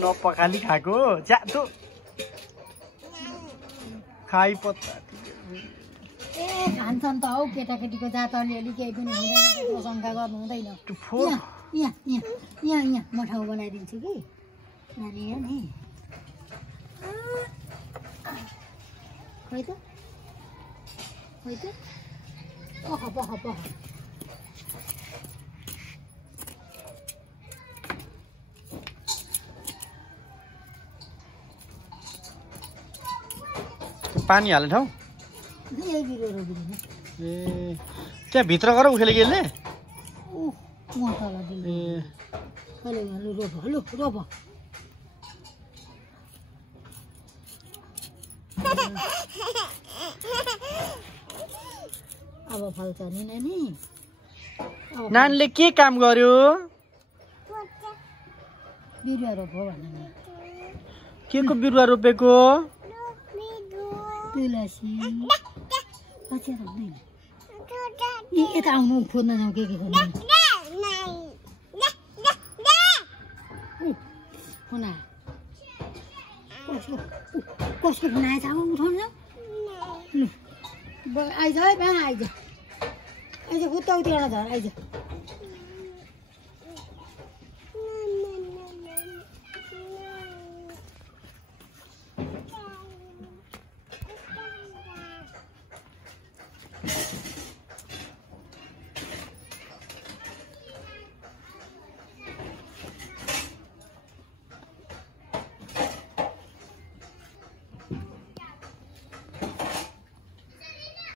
नपखाली खाएको ज्यातो खाइ पत्ता ए खान्छन् त हौ केटाकेटीको जात अलिअलि केही पनि हुँदैन त्यस्तो शङ्का गर्नु हुँदैन यहाँ म ठाउँ बनाइदिन्छु कि नानी यहाँ नि खै त पख पानी हाल्ने ठाउँ ए त्यहाँ भित्र गर उखेले गेल्ने अब फल्छ नि नानी नानीले के काम गर्यो बिरुवा रोप्यो भन्नु के को बिरुवा रोपेको तुलसी पछि रोप्दैन यता आउनु खोज्न जाउँ के खोज्नु हुना कसको फोन आएछ अब उठाउनु आइज है बा आइज खुट्टा उतिर झर आइज